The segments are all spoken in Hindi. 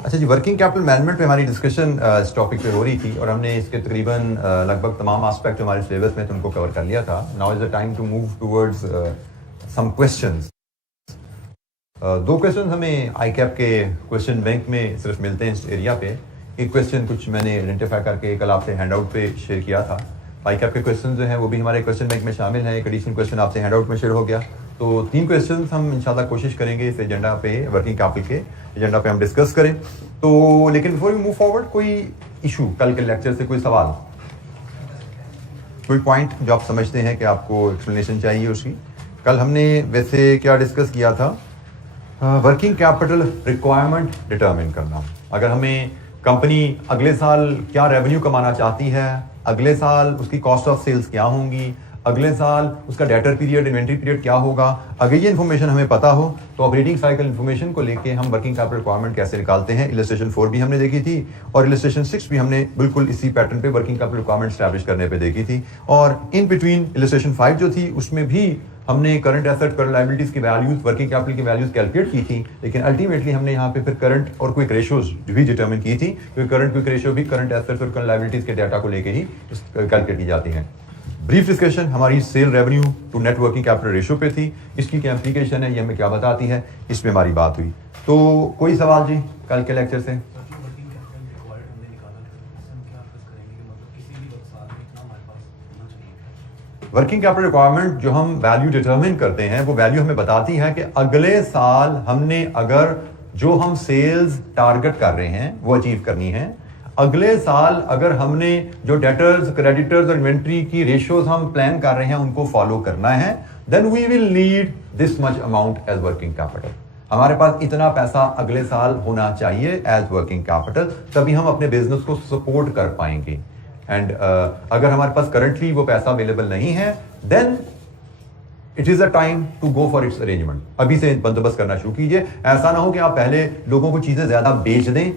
अच्छा जी, वर्किंग कैपिटल मैनेजमेंट पे हमारी डिस्कशन इस टॉपिक पे हो रही थी और हमने इसके तकरीबन लगभग तमाम एस्पेक्ट जो हमारे सिलेबस में थे उनको कवर कर लिया था। Now is the time to move towards some questions. दो क्वेश्चन हमें आई कैप के क्वेश्चन बैंक में सिर्फ मिलते हैं इस एरिया पे। एक क्वेश्चन कुछ मैंने आइडेंटिफाई करके कल आपसे हैंडआउट पे शेयर किया था। आई कैप के क्वेश्चन जो हैं वो भी हमारे क्वेश्चन बैंक में शामिल हैं। एक एडिशनल क्वेश्चन आपसे हैंडआउट में शेयर हो गया। तो 3 क्वेश्चन हम इंशाल्लाह कोशिश करेंगे इस एजेंडा पे, वर्किंग कैपिटल के एजेंडा पे हम डिस्कस करें। तो लेकिन बिफोर यू मूव फॉरवर्ड, कोई इशू कल के लेक्चर से, कोई सवाल, कोई पॉइंट जो आप समझते हैं कि आपको एक्सप्लेनेशन चाहिए उसकी? कल हमने वैसे क्या डिस्कस किया था, वर्किंग कैपिटल रिक्वायरमेंट डिटरमिन करना। अगर हमें कंपनी अगले साल क्या रेवेन्यू कमाना चाहती है, अगले साल उसकी कॉस्ट ऑफ सेल्स क्या होंगी, अगले साल उसका डेटर पीरियड, इन्वेंट्री पीरियड क्या होगा, अगर ये इन्फॉर्मेशन हमें पता हो तो ऑपरेटिंग साइकिल इन्फॉर्मेशन को लेके हम वर्किंग कैपिटल रिक्वायरमेंट कैसे निकालते हैं। इलस्ट्रेशन 4 भी हमने देखी थी और इलस्ट्रेशन 6 भी हमने बिल्कुल इसी पैटर्न पे वर्किंग कैपिटल रिक्वायरमेंट स्टैब्लिश करने पे देखी थी। और इन बिटवीन इलस्ट्रेशन 5 जो थी उसमें भी हमने करंट एसेट, करंट लायबिलिटीज की वैल्यूज, वर्किंग कैपिटल की वैल्यूज कैलकुलेट की थी। लेकिन अल्टीमेटली हमने यहाँ पे फिर करंट और क्विक रेशियोज भी डिटरमिन की थी, क्योंकि करंट क्विक रेशियो भी करंट एसेट्स और करंट लायबिलिटीज के डाटा को लेके ही कैलकुलेट की जाती है। ब्रीफ डिस्कशन हमारी sale revenue to net working capital ratio पे थी। इसकी क्या एप्लीकेशन है, ये हमें क्या बताती है, इस पे हमारी बात हुई। तो कोई सवाल जी कल के लेक्चर से? वर्किंग कैपिटल रिक्वायरमेंट जो हम वैल्यू डिटरमिन करते हैं वो वैल्यू हमें बताती है कि अगले साल हमने अगर जो हम सेल्स टारगेट कर रहे हैं वो अचीव करनी है, अगले साल अगर हमने जो डेटर्स, क्रेडिटर्स और इन्वेंट्री की रेशियोज हम प्लान कर रहे हैं उनको फॉलो करना है, then we will need this much amount as working capital. हमारे पास इतना पैसा अगले साल होना चाहिए एज वर्किंग कैपिटल, तभी हम अपने बिजनेस को सपोर्ट कर पाएंगे। एंड अगर हमारे पास करंटली वो पैसा अवेलेबल नहीं है, then it is a time to go for its arrangement. अभी से बंदोबस्त करना शुरू कीजिए। ऐसा ना हो कि आप पहले लोगों को चीजें ज्यादा बेच दें,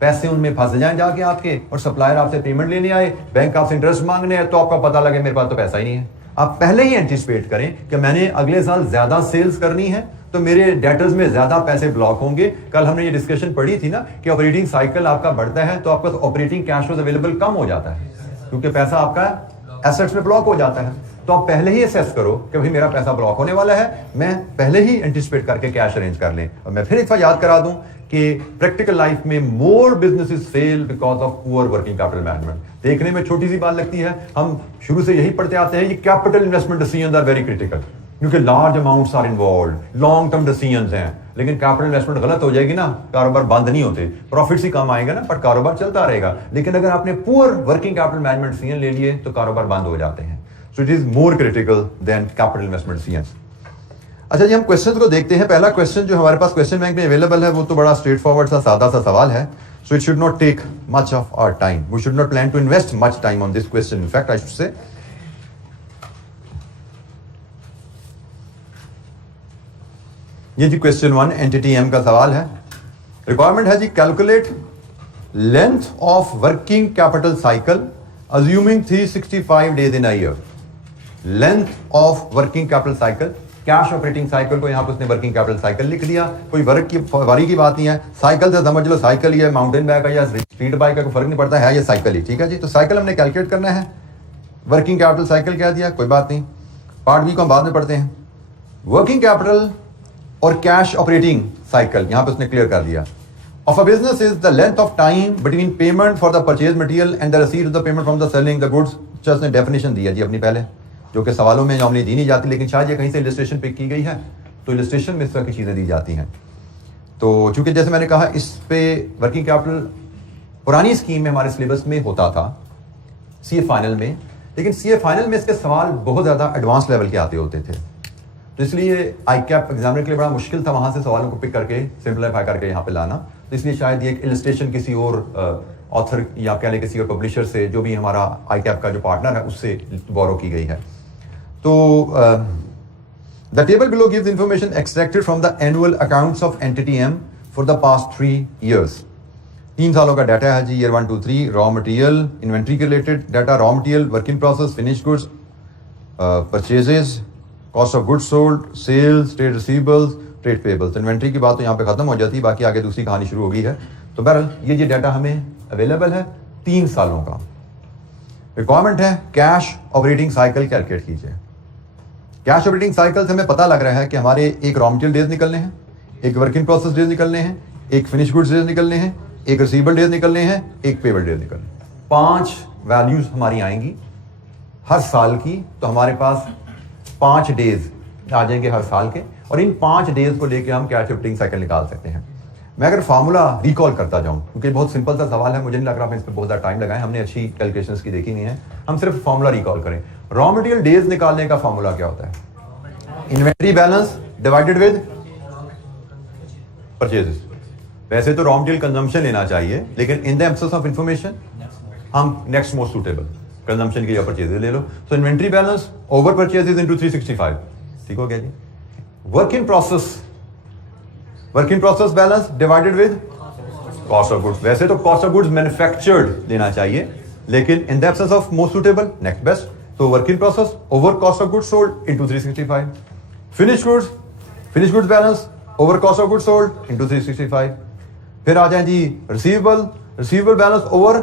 पैसे उनमें फंस जाएं जाके आपके, और सप्लायर आपसे पेमेंट लेने आए, बैंक आपसे इंटरेस्ट मांगने हैं, तो आपका पता लगे मेरे पास तो पैसा ही नहीं है। आप पहले ही एंटिसिपेट करें कि मैंने अगले साल ज्यादा सेल्स करनी है तो मेरे डेटर्स में ज्यादा पैसे ब्लॉक होंगे। कल हमने ये डिस्कशन पढ़ी थी ना कि ऑपरेटिंग साइकिल आपका बढ़ता है तो आपका ऑपरेटिंग कैश फ्लो अवेलेबल कम हो जाता है, क्योंकि पैसा आपका एसेट्स में ब्लॉक हो जाता है। तो आप पहले ही असेस करो कि भाई मेरा पैसा ब्लॉक होने वाला है, मैं पहले ही एंटिसिपेट करके कैश अरेंज कर लें। और मैं फिर एक बार याद करा दूं कि प्रैक्टिकल लाइफ में more businesses fail because of poor working capital management. देखने में छोटी सी बात लगती है, हम शुरू से यही पढ़ते आते हैं, ये capital investment decisions are very critical, क्योंकि large amounts are involve, long term decisions हैं। लेकिन कैपिटल इन्वेस्टमेंट गलत हो जाएगी ना, कारोबार बंद नहीं होते, प्रॉफिट्स ही कम आएगा ना, पर कारोबार चलता रहेगा। लेकिन अगर आपने poor working capital management decision ले लिए तो कारोबार बंद हो जाते हैं। So it is more critical than capital investment decisions. अच्छा जी, हम क्वेश्चंस को देखते हैं। पहला क्वेश्चन जो हमारे पास क्वेश्चन बैंक में अवेलेबल है वो तो बड़ा स्ट्रेट फॉरवर्ड सा सादा सा सवाल है। So it should not take much of our time, we should not plan to invest much time on this question, in fact I should say. ये जी क्वेश्चन 1 एंटिटी एम का सवाल है। रिक्वायरमेंट है जी, calculate length of working capital cycle assuming 365 days in a year. Length of working capital cycle, cash operating cycle को यहां पर उसने वर्किंग कैपिटल साइकिल लिख दिया। कोई वर्क की वारी की बात नहीं है, साइकिल से समझ लो साइकिल ही है, माउंटेन बाइक है या स्ट्रीट बाइक का कोई फर्क नहीं पड़ता है, ये साइकिल ही, ठीक है जी। तो साइकिल हमने कैलकुलेट करना है, वर्किंग कैपिटल साइकिल कह दिया, कोई बात नहीं। पार्ट बी को हम बाद में पढ़ते हैं। वर्किंग कैपिटल और कैश ऑपरेटिंग साइकिल यहां पर उसने क्लियर कर दिया। Of a business is the length of time between payment for the purchase material and the receipt of the payment from the selling the goods. उसने डेफिनेशन दिया जी अपनी पहले, जो कि सवालों में नॉर्मली दी नहीं जाती, लेकिन शायद ये कहीं से इलस्ट्रेशन पिक की गई है, तो इलस्ट्रेशन में इस तरह की चीज़ें दी जाती हैं। तो चूंकि जैसे मैंने कहा, इस पे वर्किंग कैपिटल पुरानी स्कीम में हमारे सिलेबस में होता था सीए फाइनल में, लेकिन सीए फाइनल में इसके सवाल बहुत ज़्यादा एडवांस लेवल के आते होते थे, तो इसलिए आई कैप एग्जामिनर के लिए बड़ा मुश्किल था वहाँ से सवालों को पिक करके सिंपलीफाई करके यहाँ पे लाना। तो इसलिए शायद ये एक इलस्ट्रेशन किसी और ऑथर या कह लें किसी और पब्लिशर से, जो भी हमारा आई कैप का जो पार्टनर है, उससे बोरो की गई है। तो the table below gives information extracted from the annual accounts of entity M for the past 3 years. 3 सालों का डाटा है जी, ईयर 1 2 3। रॉ मटेरियल, इन्वेंट्री के related data, raw material, work in process, finish goods, purchases, cost of goods sold, sales, trade receivables, trade payables. Inventory की बात तो यहाँ पे खत्म हो जाती है, बाकी आगे दूसरी कहानी शुरू हो गई है। तो बहरहाल ये डाटा हमें अवेलेबल है 3 सालों का। रिक्वायरमेंट है कैश ऑपरेटिंग साइकिल कैलकुलेट कीजिए। कैश ऑपरेटिंग साइकिल से हमें पता लग रहा है कि हमारे एक रॉ मटेरियल डेज निकलने हैं, एक वर्क इन प्रोसेस डेज निकलने हैं, एक फिनिश गुड्स डेज निकलने हैं, एक रिसीवेबल डेज निकलने हैं, एक पेबल डेज निकलने हैं। 5 वैल्यूज हमारी आएंगी हर साल की, तो हमारे पास 5 डेज आ जाएंगे हर साल के, और इन 5 डेज को लेकर हम कैश ऑपरेटिंग साइकिल निकाल सकते हैं। मैं अगर फार्मूला रिकॉल करता जाऊं, क्योंकि बहुत सिंपल सा सवाल है, मुझे नहीं लग रहा है इस पर बहुत ज़्यादा टाइम लगाएं, हमने अच्छी कैलकुलेशंस की देखी नहीं है, हम सिर्फ फार्मूला रिकॉल करें। रॉ मटेरियल डेज निकालने का फार्मूला क्या होता है? Inventory balance divided with purchases. वैसे तो रॉ मटेरियल कंजम्पशन लेना चाहिए, लेकिन in the absence of information हम नेक्स्ट मोस्ट सूटेबल कंजम्पशन की परचेजेस ले लो। So inventory balance over purchases into 365। ठीक हो गया जी। Work in process balance divided with cost of goods. वैसे तो कॉस्ट ऑफ गुड्स मैन्युफैक्चर्ड लेना चाहिए, लेकिन in the absence of most suitable next best, तो work in process over cost of goods sold into 365। Finish goods balance over cost of goods sold into 365। फिर आ जाए जी receivable balance over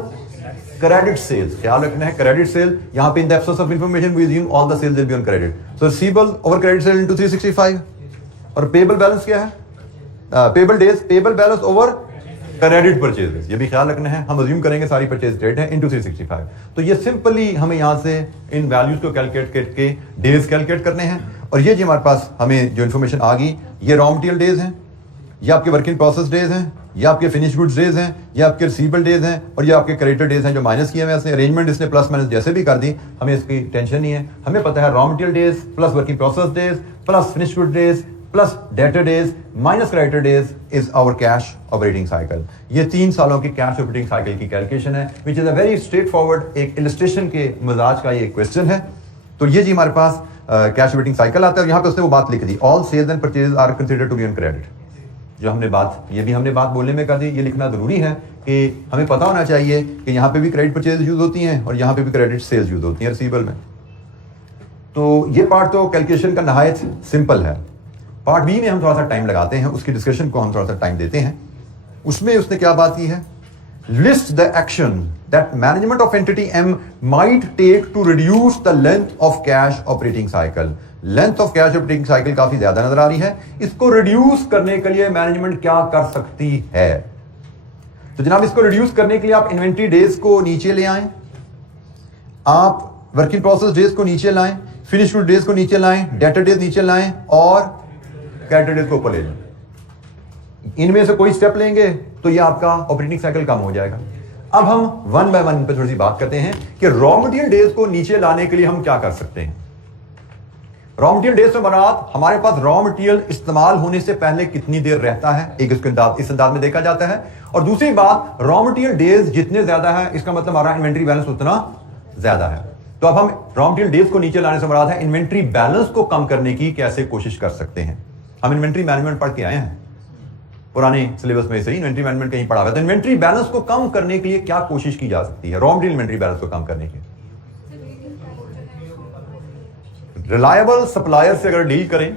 credit sales. ख्याल रखना है क्रेडिट सेल, यहां पे in the absence of information we assume all the sales will be on credit, so receivable over credit sale into 365। और पेबल बैलेंस क्या है? Payable balance over credit purchase. ये भी ख्याल रखना है, हम अज्यूम करेंगे सारी परचेज डेट है इनटू 365। तो ये सिंपली हमें यहां से इन वैल्यूज को कैलकुलेट करके डेज कैलकुलेट करने हैं, और ये जी हमारे पास हमें जो इन्फॉर्मेशन आ गई, ये रॉ मटेरियल डेज हैं, ये आपके वर्क इन प्रोसेस डेज हैं, ये आपके फिनिश गुड्स डेज हैं, ये आपके रिसीवेबल डेज हैं, और ये आपके क्रेडिटर डेज हैं जो माइनस किए हुए हैं। इसने अरेंजमेंट इसने प्लस माइनस जैसे भी कर दी, हमें इसकी टेंशन नहीं है। हमें पता है raw material days plus work in process days plus finish good days plus debtor days minus creditor days is our cash operating cycle. ये 3 सालों की कैश ऑपरेटिंग साइकिल की कैलकुलेशन है, which is a very straightforward, एक इलस्ट्रेशन के मिजाज का ये क्वेश्चन है। तो ये जी हमारे पास कैश ऑपरेटिंग साइकिल आता है, और यहाँ पे उसने वो बात लिख दी, all sales and purchase are considered to be on credit. जो हमने बात, ये भी हमने बात बोलने में कर दी, ये लिखना जरूरी है कि हमें पता होना चाहिए कि यहाँ पे भी क्रेडिट परचेज यूज होती हैं और यहाँ पे भी क्रेडिट सेल्स यूज होती हैं रिसीवेबल में। तो ये पार्ट तो कैलकुलेशन का नहायत सिंपल है। पार्ट बी में हम थोड़ा सा टाइम लगाते हैं, उसकी डिस्कशन को हम थोड़ा सा टाइम देते हैं। उसमें उसने क्या बात की है? List the action that management of entity M might take to reduce the length of cash operating cycle. Length of cash operating cycle काफी ज्यादा नजर आ रही है, इसको रिड्यूस करने के लिए मैनेजमेंट क्या कर सकती है? तो जनाब इसको रिड्यूस करने के लिए आप इन्वेंट्री डेज को नीचे ले आएं, आप वर्क इन प्रोसेस डेज को नीचे लाएं, फिनिश गुड डेज को नीचे लाएं, डेटर डेज नीचे लाएं, और क्रेडिटर डेज को ऊपर ले जाएं। इनमें से कोई स्टेप लेंगे तो ये आपका ऑपरेटिंग साइकिल कम हो जाएगा। अब हम 1 बाय 1 पे थोड़ी सी बात करते हैं कि रॉ मटेरियल डेज को नीचे लाने के लिए हम क्या कर सकते हैं। रॉ मटेरियल डेज से बरात हमारे पास रॉ मटेरियल इस्तेमाल होने से पहले कितनी देर रहता है, एक इस अंदाज में देखा जाता है। और दूसरी बात, रॉ मटेरियल डेज जितने ज्यादा है इसका मतलब हमारा इन्वेंट्री बैलेंस उतना ज्यादा है। तो अब हम रॉ मटेरियल डेज को नीचे लाने से बरात है इन्वेंट्री बैलेंस को कम करने की कैसे कोशिश कर सकते हैं। हम इन्वेंट्री मैनेजमेंट पढ़ के आए हैं पुराने सिलेबस में से ही, इन्वेंट्री मैनेजमेंट कहीं पढ़ा हुआ है। तो इन्वेंट्री बैलेंस को कम करने के लिए क्या कोशिश की जा सकती है रॉ मटेरियल इन्वेंट्री बैलेंस को कम करने की? रिलायबल सप्लायर से अगर डील करें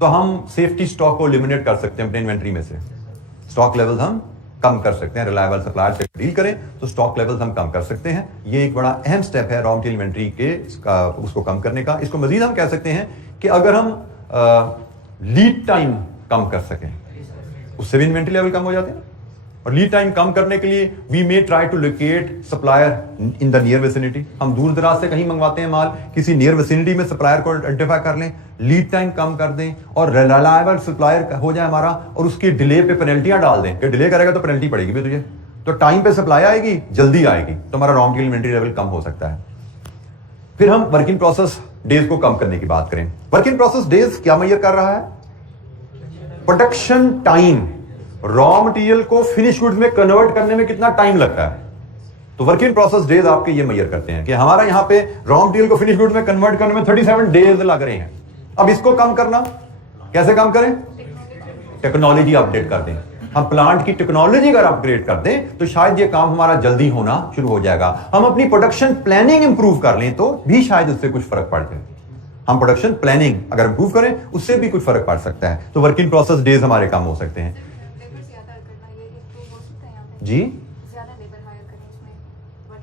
तो हम सेफ्टी स्टॉक को एलिमिनेट कर सकते हैं अपने इन्वेंट्री में से, स्टॉक लेवल्स हम कम कर सकते हैं। रिलायबल सप्लायर से डील करें तो स्टॉक लेवल्स हम कम कर सकते हैं। ये एक बड़ा अहम स्टेप है रॉ मटेरियल इन्वेंट्री के उसको कम करने का। इसको मजीद हम कह सकते हैं कि अगर हम लीड टाइम कम कर सकें, उससे भी इन्वेंट्री लेवल कम हो जाते हैं। और लीड टाइम कम करने के लिए we may try to locate supplier in the near vicinity. हम दूर दराज से कहीं मंगवाते हैं माल, किसी नियर विसिनिटी में सप्लायर को आइडेंटिफाई कर लें, लीड टाइम कम कर दें और रिलायबल सप्लायर हो जाए हमारा, और उसके डिले पे पेनल्टियां डाल दें कि डिले करेगा तो पेनल्टी पड़ेगी भी तुझे, तो टाइम पे सप्लाई आएगी, जल्दी आएगी, तो हमारा रॉ मटेरियल इन्वेंट्री लेवल कम हो सकता है। फिर हम वर्क इन प्रोसेस डेज को कम करने की बात करें। वर्क इन प्रोसेस डेज क्या मेजर कर रहा है? प्रोडक्शन टाइम, रॉ मटेरियल को फिनिश गुड्स में कन्वर्ट करने में कितना टाइम लगता है। तो वर्क इन प्रोसेस डेज आपके ये मेजर करते हैं कि हमारा यहां पे रॉ मटेरियल को फिनिश गुड्स में कन्वर्ट करने में 37 डेज लग रहे हैं। अब इसको कम करना कैसे कम करें? टेक्नोलॉजी अपडेट कर दें। हम प्लांट की टेक्नोलॉजी अगर अपग्रेड कर दें तो शायद ये काम हमारा जल्दी होना शुरू हो जाएगा। हम अपनी प्रोडक्शन प्लानिंग इंप्रूव कर लें तो भी शायद उससे कुछ फर्क पड़ जाए। हम प्रोडक्शन प्लानिंग अगर इंप्रूव करें उससे भी कुछ फर्क पड़ सकता है। तो वर्क इन प्रोसेस डेज हमारे कम हो सकते हैं। जी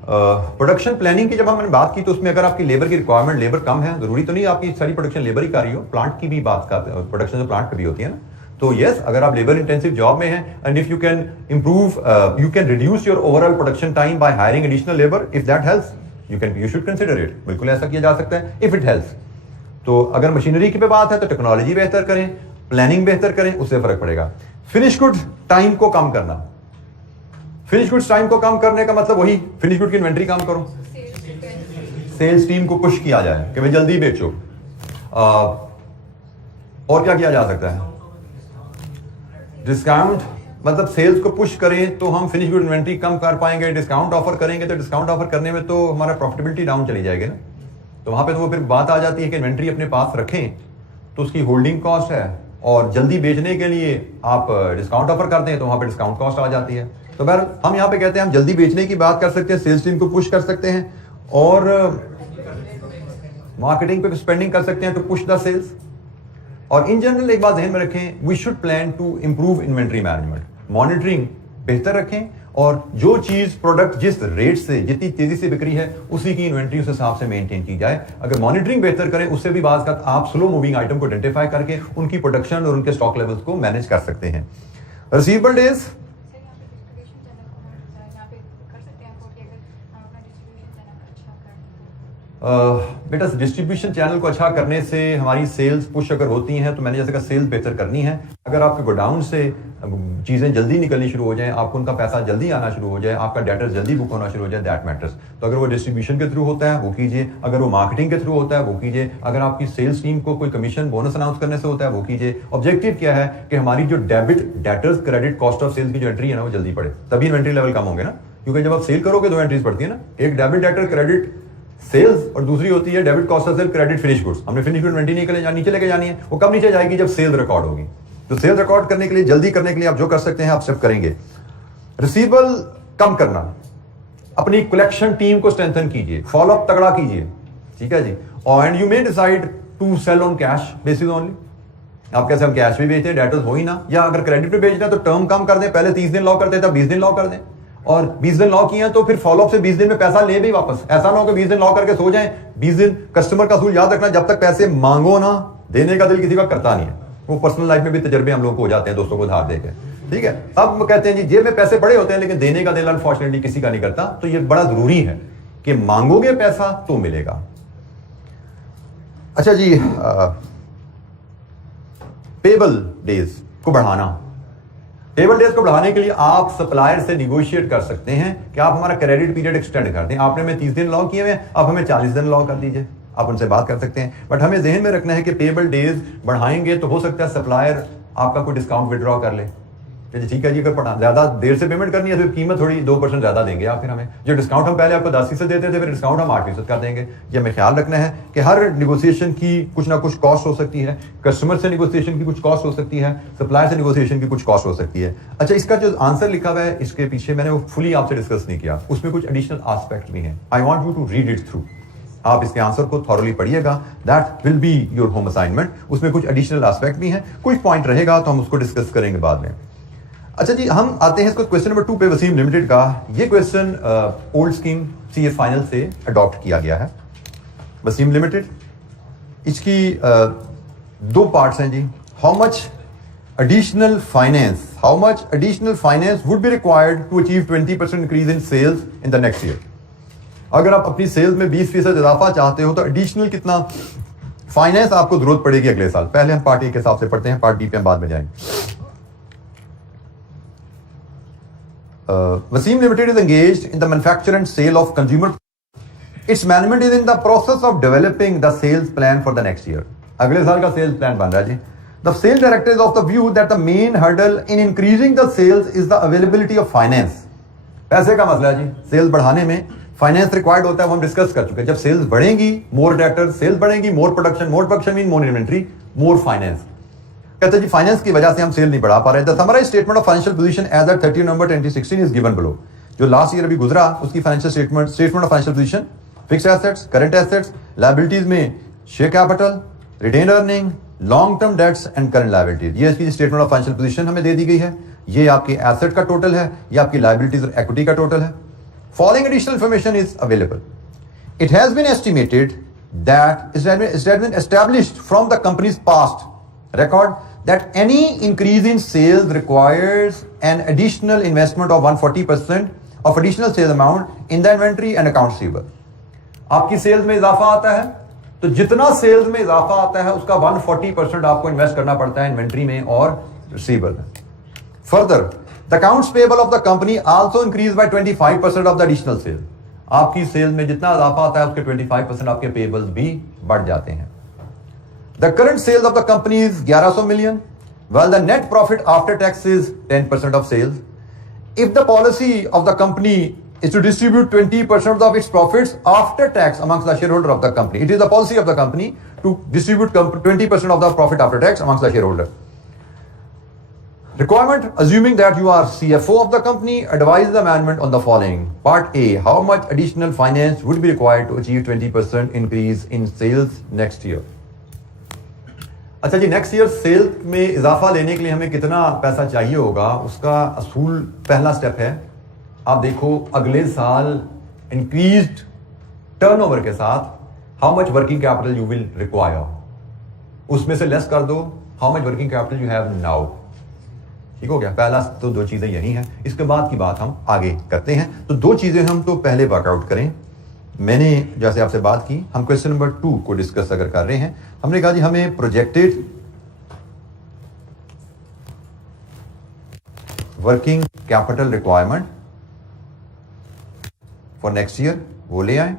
प्रोडक्शन प्लानिंग की जब हमने बात की तो उसमें अगर आपकी लेबर की रिक्वायरमेंट लेबर कम है, जरूरी तो नहीं आपकी सारी प्रोडक्शन लेबर ही कर रही हो, प्लांट की भी बात कर, प्रोडक्शन जो प्लांट की भी होती है ना, तो यस अगर आप लेबर इंटेंसिव जॉब में हैं and if you can improve you can reduce your overall production time by hiring additional labour, if that helps you should consider it, बिल्कुल ऐसा किया जा सकता है इफ इट हेल्प्स। तो अगर मशीनरी की पे बात है तो टेक्नोलॉजी बेहतर करें, प्लानिंग बेहतर करें, उससे फर्क पड़ेगा। फिनिश गुड टाइम को कम करना, फिनिश गुड्स टाइम को कम करने का मतलब वही फिनिश गुड की इन्वेंट्री कम करो, सेल्स टीम को पुश किया जाए कि भाई जल्दी बेचो। और क्या किया जा सकता है, डिस्काउंट, मतलब सेल्स को पुश करें तो हम फिनिश गुड इन्वेंट्री कम कर पाएंगे, डिस्काउंट ऑफर करेंगे तो डिस्काउंट ऑफर करने में तो हमारा प्रॉफिटेबिलिटी डाउन चली जाएगी ना, तो वहां पे तो वो फिर बात आ जाती है कि इन्वेंट्री अपने पास रखें तो उसकी होल्डिंग कॉस्ट है, और जल्दी बेचने के लिए आप डिस्काउंट ऑफर करते हैं तो वहां पे डिस्काउंट कॉस्ट आ जाती है। तो बहर हम यहाँ पे कहते हैं हम जल्दी बेचने की बात कर सकते हैं, सेल्स टीम को पुश कर सकते हैं और मार्केटिंग पे स्पेंडिंग कर सकते हैं टू पुश द सेल्स। और इन जनरल एक बात ध्यान में रखें, we should plan to improve inventory management, monitoring बेहतर रखें और जो चीज प्रोडक्ट जिस रेट से जितनी तेजी से बिक्री है उसी की इन्वेंट्री उस हिसाब से मेंटेन की जाए। अगर मॉनिटरिंग बेहतर करें उससे भी बात कर आप स्लो मूविंग आइटम को आइडेंटिफाई करके उनकी प्रोडक्शन और उनके स्टॉक लेवल्स को मैनेज कर सकते हैं। रिसीवेबल डेज, बेटा डिस्ट्रीब्यूशन चैनल को अच्छा करने से हमारी सेल्स पुश अगर होती हैं तो मैंने जैसे कहा सेल्स बेहतर करनी है। अगर आपके गोडाउन से चीज़ें जल्दी निकलनी शुरू हो जाएं, आपको उनका पैसा जल्दी आना शुरू हो जाए, आपका डेटा जल्दी बुक होना शुरू हो जाए, दैट मैटर्स। तो अगर वो डिस्ट्रीब्यूशन के थ्रू होता है वो कीजिए, अगर वो मार्केटिंग के थ्रू होता है वो कीजिए, अगर आपकी सेल्स टीम को कोई कमीशन बोनस अनाउंस करने से होता है वो कीजिए। ऑब्जेक्टिव क्या है कि हमारी जो debit debtors credit cost of sales की जो एंट्री है ना वो जल्दी पड़े, तभी इन्वेंट्री लेवल कम होंगे ना, क्योंकि जब आप सेल करोगे दो एंट्रीज पड़ती है ना, एक डेबिट डेटर क्रेडिट सेल्स और दूसरी होती है debit cost of cell credit finish goods. हमने फिनिश गुड इन्वेंटरी नीचे लेके जानी है, वो कब नीचे जाएगी जब सेल रिकॉर्ड होगी। तो सेल रिकॉर्ड करने के लिए जल्दी करने के लिए आप जो कर सकते हैं आप सब करेंगे। रिसीवेबल कम करना, अपनी कलेक्शन टीम को स्ट्रेंथन कीजिए, फॉलोअप तगड़ा कीजिए, ठीक है जी। और and you may decide to sell on cash basis only, आप कैसे हम कैश भी बेचते हैं डेटर्स हो ही ना, या अगर क्रेडिट पे बेच रहे हैं तो टर्म कम कर दें, पहले 30 दिन लॉक करते थे 20 दिन लॉक कर दें, और 20 दिन लॉक किया तो फिर फॉलोअप से 20 दिन में पैसा ले भी वापस। ऐसा ना हो कि 20 दिन लॉक करके सो जाएं, 20 दिन कस्टमर का असूल याद रखना, जब तक पैसे मांगो ना देने का दिल किसी का करता नहीं है। वो पर्सनल लाइफ में भी तजर्बे हम लोगों को हो जाते हैं दोस्तों को उधार देकर, ठीक है। अब कहते हैं जी जेब में पैसे पड़े होते हैं लेकिन देने का दिल अनफॉर्चुनेटली किसी का नहीं करता, तो ये बड़ा जरूरी है कि मांगोगे पैसा तो मिलेगा। अच्छा जी, पेबल डेज को बढ़ाना, पेबल डेज को बढ़ाने के लिए आप सप्लायर से निगोशिएट कर सकते हैं कि आप हमारा क्रेडिट पीरियड एक्सटेंड कर दें। आपने हमें 30 दिन लॉक किए हुए, अब हमें 40 दिन लॉक कर दीजिए, आप उनसे बात कर सकते हैं। बट हमें ज़हन में रखना है कि पेबल डेज बढ़ाएंगे तो हो सकता है सप्लायर आपका कोई डिस्काउंट विड्रॉ कर ले, ठीक है जी। अगर ज्यादा देर से पेमेंट करनी है तो कीमत थोड़ी 2% ज्यादा देंगे आप, फिर हमें जो डिस्काउंट हम पहले आपको 10% देते थे फिर डिस्काउंट हम 8% कर देंगे। ये हमें ख्याल रखना है कि हर निगोशिएशन की कुछ ना कुछ कॉस्ट हो सकती है, कस्टमर से निगोशिएशन की कुछ कॉस्ट हो सकती है, सप्लायर से निगोशिएशन की कुछ कॉस्ट हो सकती है। अच्छा, इसका जो आंसर लिखा हुआ है इसके पीछे मैंने वो फुली आपसे डिस्कस नहीं किया, उसमें कुछ एडिशनल एस्पेक्ट भी हैं। I want you to read it through, आप इसके आंसर को थॉरली पढ़िएगा, that will be your home assignment. उसमें कुछ एडिशनल एस्पेक्ट भी हैं, कुछ पॉइंट रहेगा तो हम उसको डिस्कस करेंगे बाद में। अच्छा जी, हम आते हैं इसको क्वेश्चन नंबर 2 पे, वसीम लिमिटेड का। ये question old scheme CA final से अडॉप्ट किया गया है। वसीम लिमिटेड, इसकी 2 पार्ट्स हैं जी। How much additional finance would be required to achieve 20% increase in sales in the next year. अगर आप अपनी सेल्स में 20% इजाफा चाहते हो तो एडिशनल कितना फाइनेंस आपको जरूरत पड़ेगी अगले साल। पहले हम पार्ट ए के हिसाब से पढ़ते हैं, पार्ट बी पे हम बाद में जाएंगे। Wasim Limited is engaged in the manufacture and sale of consumer. Its management is in the process of developing the sales plan for the next year. अगले साल का sales plan बन रहा है जी। The sales director is of the view that the main hurdle in increasing the sales is the availability of finance. पैसे का मसला है जी, सेल्स बढ़ाने में फाइनेंस रिक्वायर्ड होता है, वो हम डिस्कस कर चुके हैं। जब सेल्स बढ़ेंगी, मोर डेटर, सेल्स बढ़ेंगी, मोर प्रोडक्शन मीन मोर इन्वेंट्री, मोर फाइनेंस। कहते हैं जी फाइनेंस की वजह से हम सेल नहीं बढ़ा पा रहे। The summarized statement of financial position as at 30 November 2016 is given below. जो लास्ट ईयर अभी गुजरा उसकी financial statement of financial position, fixed assets, current assets, liabilities में share capital, retained earning, long term debts and current liabilities, ये इसकी स्टेटमेंट ऑफ फाइनेंशियल पोजीशन हमें दे दी गई है। ये आपकी एसेट का टोटल है, ये आपकी लाइबिलिटीज और इक्विटी का टोटल है. Following additional information is available. It has been estimated that it has been established from the company's past record that any increase in sales requires an additional investment of 140% of additional sales amount in the inventory and accounts receivable. आपकी सेल्स में इजाफा आता है तो जितना सेल्स में इजाफा आता है उसका 140% आपको इन्वेस्ट करना पड़ता है इन्वेंट्री में और रिसीवेबल में. Further the accounts payable of the company also increase by 25% of the additional sale. आपकी सेल में जितना इजाफा आता है उसके 25% आपके पेबल्स भी बढ़ जाते हैं. The current sales of the company is 1100 million well the net profit after tax is 10% of sales. If the policy of the company is to distribute 20% of its profits after tax amongst the shareholder of the company. It is the policy of the company to distribute 20% of the profit after tax amongst the shareholder. Requirement, assuming that you are CFO of the company, advise the management on the following. Part A, how much additional finance would be required to achieve 20% increase in sales next year? अच्छा जी, नेक्स्ट ईयर सेल में इजाफा लेने के लिए हमें कितना पैसा चाहिए होगा, उसका असूल पहला स्टेप है. आप देखो अगले साल इंक्रीज्ड टर्नओवर के साथ how much working capital you will require, उसमें से लेस कर दो how much working capital you have now. ठीक हो गया. पहला तो दो चीजें यही हैं. इसके बाद की बात हम आगे करते हैं. तो दो चीजें हम तो पहले वर्कआउट करें. मैंने जैसे आपसे बात की, हम क्वेश्चन नंबर 2 को डिस्कस अगर कर रहे हैं, हमने कहा जी हमें projected working capital requirement for next year वो ले आए,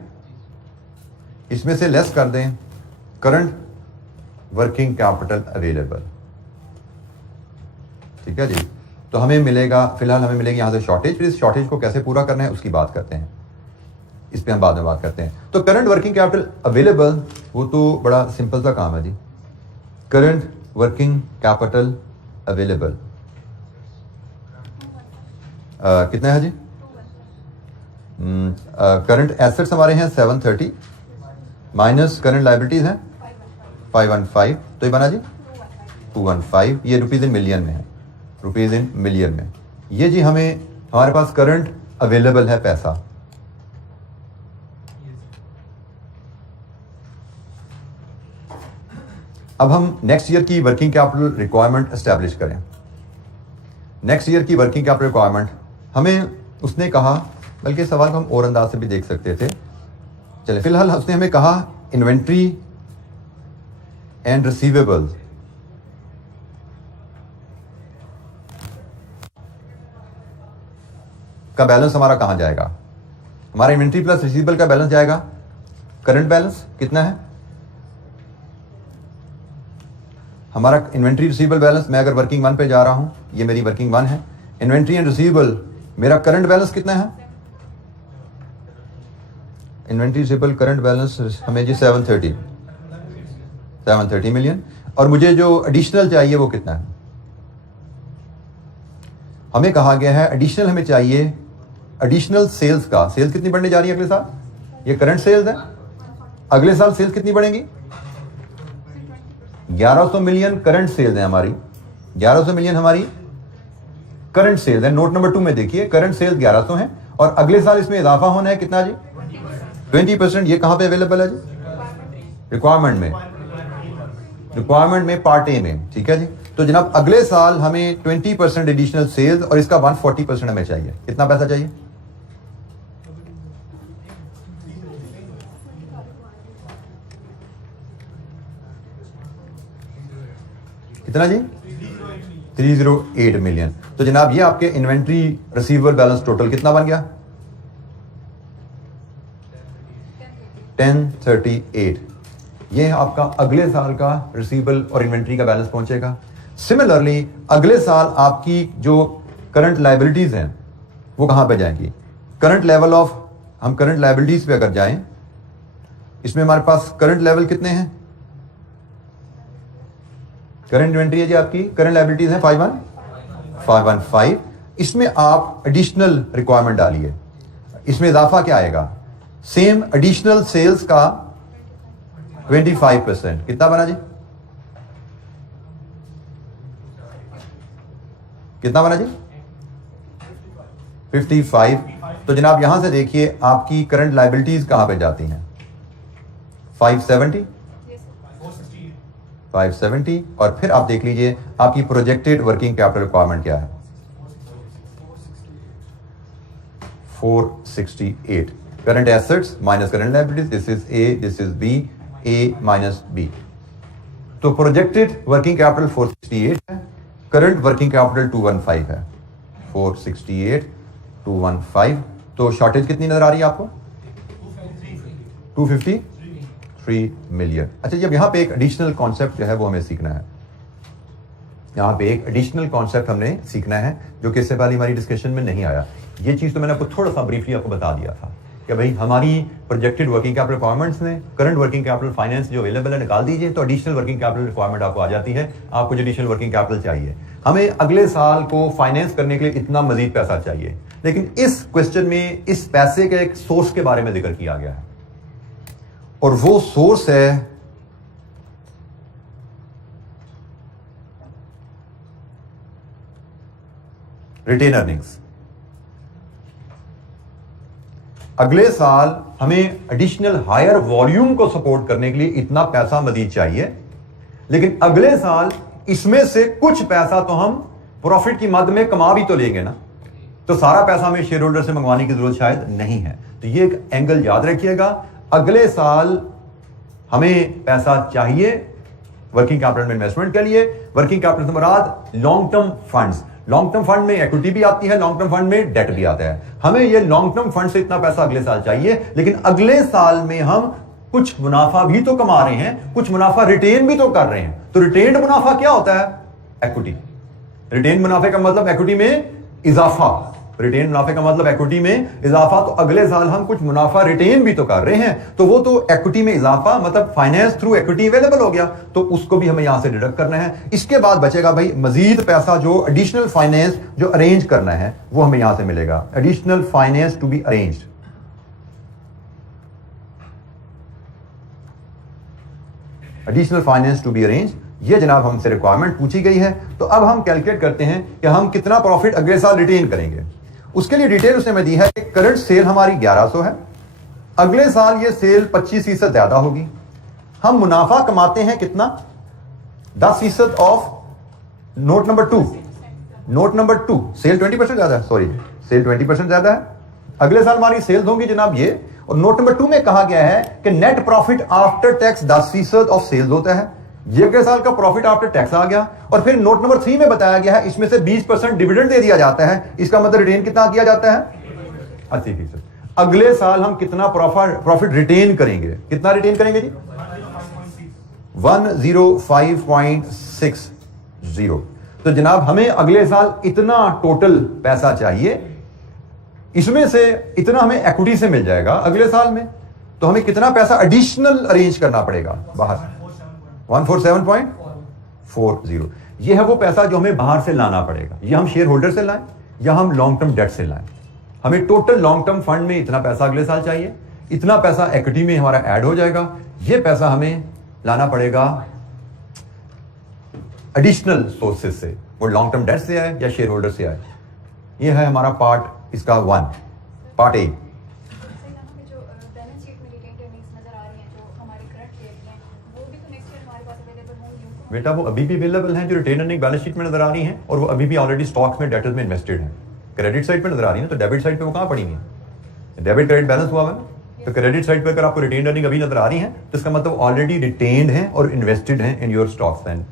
इसमें से लेस कर दें करंट वर्किंग कैपिटल अवेलेबल. ठीक है जी. तो हमें मिलेगा, फिलहाल हमें मिलेगी यहां से शॉर्टेज. फिर इस शॉर्टेज को कैसे पूरा करना है उसकी बात करते हैं, इस पे हम बाद में बात करते हैं. तो करंट वर्किंग कैपिटल अवेलेबल वो तो बड़ा सिंपल सा काम है जी. करंट वर्किंग कैपिटल अवेलेबल कितना है जी? करंट एसेट्स हमारे हैं 730 माइनस करंट लाइबिलिटीज हैं 515, तो ये बना जी 215. ये रुपीज इन मिलियन में है, रुपीज इन मिलियन में. ये जी हमें हमारे पास करंट अवेलेबल है पैसा. अब हम नेक्स्ट ईयर की वर्किंग कैपिटल रिक्वायरमेंट एस्टैब्लिश करें. नेक्स्ट ईयर की वर्किंग कैपिटल रिक्वायरमेंट हमें उसने कहा, बल्कि सवाल को हम और अंदाज से भी देख सकते थे. चले, फिलहाल उसने हमें कहा इन्वेंट्री एंड रिसीवेबल का बैलेंस हमारा कहां जाएगा. हमारा इन्वेंट्री प्लस रिसीवेबल का बैलेंस जाएगा. करंट बैलेंस कितना है हमारा? इन्वेंट्री रिसीवेबल बैलेंस, मैं अगर वर्किंग 1 पे जा रहा हूं, ये मेरी वर्किंग 1 है. इन्वेंट्री एंड रिसीवेबल मेरा करंट बैलेंस कितना है? इन्वेंट्री रिसीवेबल करंट बैलेंस हमें जी 730 मिलियन. और मुझे जो एडिशनल चाहिए वो कितना है? हमें कहा गया है एडिशनल हमें चाहिए एडिशनल सेल्स का. सेल्स कितनी बढ़ने जा रही है अगले साल? ये करंट सेल्स है. अगले साल सेल्स कितनी बढ़ेंगी? 1100 मिलियन करंट सेल्स है हमारी. 1100 मिलियन हमारी करंट सेल्स है. नोट नंबर 2 में देखिए, करंट सेल्स 1100 है और अगले साल इसमें इजाफा होना है कितना जी? 20%. ये कहां पे अवेलेबल है जी? रिक्वायरमेंट में. रिक्वायरमेंट में पार्ट ए में. ठीक है जी. तो जनाब अगले साल हमें 20% एडिशनल सेल्स और इसका 140% हमें चाहिए. कितना पैसा चाहिए? कितना जी? 308 मिलियन. तो जनाब ये आपके इन्वेंट्री रिसीवेबल बैलेंस टोटल कितना बन गया? 1038. ये आपका अगले साल का रिसीवेबल और इन्वेंट्री का बैलेंस पहुंचेगा. सिमिलरली अगले साल आपकी जो करंट लायबिलिटीज हैं वो कहां पे जाएंगी? करंट लेवल ऑफ, हम करंट लायबिलिटीज पे अगर जाएं, इसमें हमारे पास करंट लेवल कितने हैं? करंट इन्वेंट्री है जी आपकी, करंट लायबिलिटीज है 515. इसमें आप एडिशनल रिक्वायरमेंट डालिए. इसमें इजाफा क्या आएगा? सेम एडिशनल सेल्स का 25%. कितना बना जी? कितना बना जी? 55। तो जनाब यहां से देखिए आपकी करंट लाइबिलिटीज कहां पे जाती हैं? 570 और फिर आप देख लीजिए आपकी प्रोजेक्टेड वर्किंग कैपिटल रिक्वायरमेंट क्या है? 468। Current assets minus current liabilities, this is A, this is B, A minus B. तो प्रोजेक्टेड वर्किंग कैपिटल 468 है, करंट वर्किंग कैपिटल 215 है। 468 215। तो शॉर्टेज कितनी नजर आ रही है आपको? 253 मिलियन। अच्छा, जब यहां पे एक एडिशनल कॉन्सेप्ट जो है वो हमें सीखना है। यहां पे एक एडिशनल कॉन्सेप्ट हमने सीखना है जो कि इससे पहले हमारी डिस्कशन में नहीं आया। ये चीज तो मैंने आपको थोड़ा सा ब्रीफली आपको बता दिया था कि भाई हमारी प्रोजेक्टेड वर्किंग कैपिटल रिक्वायरमेंट्स में करंट वर्किंग कैपिटल फाइनेंस जो अवेलेबल है निकाल दीजिए, तो एडिशनल वर्किंग कैपिटल रिक्वायरमेंट आपको आ जाती है। आपको जो एडिशनल वर्किंग कैपिटल चाहिए, हमें अगले साल को फाइनेंस करने के लिए इतना मजीद पैसा चाहिए, लेकिन इस क्वेश्चन में इस पैसे के एक सोर्स के बारे में जिक्र किया गया है और वो सोर्स है रिटेन अर्निंग्स। अगले साल हमें एडिशनल हायर वॉल्यूम को सपोर्ट करने के लिए इतना पैसा मजीद चाहिए, लेकिन अगले साल इसमें से कुछ पैसा तो हम प्रॉफिट की मद में कमा भी तो लेंगे ना, तो सारा पैसा हमें शेयर होल्डर से मंगवाने की जरूरत शायद नहीं है। तो ये एक एंगल याद रखिएगा। अगले साल हमें पैसा चाहिए वर्किंग कैपिटल में इन्वेस्टमेंट के लिए। वर्किंग कैपिटल से मुराद long term funds. Long term fund में इक्विटी भी आती है, लॉन्ग टर्म फंड में डेट भी आता है। हमें ये लॉन्ग टर्म फंड से इतना पैसा अगले साल चाहिए, लेकिन अगले साल में हम कुछ मुनाफा भी तो कमा रहे हैं, कुछ मुनाफा रिटेन भी तो कर रहे हैं। तो रिटेन्ड मुनाफा क्या होता है? इक्विटी। रिटेन मुनाफे का मतलब इक्विटी में इजाफा। रिटेन मुनाफे का मतलब इक्विटी में इजाफा। तो अगले साल हम कुछ मुनाफा रिटेन भी तो कर रहे हैं, तो वो तो इक्विटी में इजाफा मतलब फाइनेंस थ्रू इक्विटी अवेलेबल हो गया, तो उसको भी हमें यहां से डिडक्ट करना है। इसके बाद बचेगा भाई मजीद पैसा जो एडिशनल फाइनेंस जो अरेंज करना है वो हमें यहां से मिलेगा। Additional finance to be arranged. Additional finance to be arrange, ये जनाब हमसे रिक्वायरमेंट पूछी गई है। तो अब हम कैलकुलेट करते हैं कि हम कितना प्रॉफिट अगले साल रिटेन करेंगे। उसके लिए डिटेल उसने में दी है कि करंट सेल हमारी 1100 है, अगले साल ये सेल 25% ज्यादा होगी। हम मुनाफा कमाते हैं कितना? 10% of note number 2। Note number 2 sale 20% ज्यादा है, सॉरी सेल 20% ज्यादा है। अगले साल हमारी सेल्स होंगी जनाब ये, और नोट नंबर 2 में कहा गया है कि net profit after tax 10% of sales होता है। ये अगले साल का प्रॉफिट आफ्टर टैक्स आ गया। और फिर नोट नंबर 3 में बताया गया है इसमें से 20% डिविडेंड दे दिया जाता है। इसका मतलब रिटेन कितना किया जाता है? 80%। अगले साल हम कितना प्रॉफिट रिटेन करेंगे? कितना रिटेन करेंगे जी? 105.60। तो जनाब हमें अगले साल इतना टोटल पैसा चाहिए, इसमें से इतना हमें इक्विटी से मिल जाएगा अगले साल में। तो हमें कितना पैसा एडिशनल अरेंज करना पड़ेगा बाहर? 147.40। यह है वो पैसा जो हमें बाहर से लाना पड़ेगा। यह हम शेयर होल्डर से लाएं या हम लॉन्ग टर्म डेट से लाएं। हमें टोटल लॉन्ग टर्म फंड में इतना पैसा अगले साल चाहिए, इतना पैसा इक्विटी में हमारा ऐड हो जाएगा। यह पैसा हमें लाना पड़ेगा एडिशनल सोर्सेस से, वो लॉन्ग टर्म डेट से आए या शेयर होल्डर से आए। यह है हमारा पार्ट इसका 1, पार्ट ए। बेटा वो अभी भी अवेलेबल हैं जो रिटेन अर्निंग बैलेंस शीट में नजर आ रही हैं, और वो अभी भी ऑलरेडी स्टॉक्स में डेटर्स में इन्वेस्टेड हैं। क्रेडिट साइड पे नजर आ रही है, तो डेबिट साइड पे वो कहां पड़ी है? डेबिट क्रेडिट बैलेंस हुआ है ना। तो क्रेडिट साइड पे अगर आपको रिटेन अर्निंग अभी नजर आ रही है तो इसका मतलब ऑलरेडी रिटेन्ड है और इन्वेस्टेड हैं in your stocks and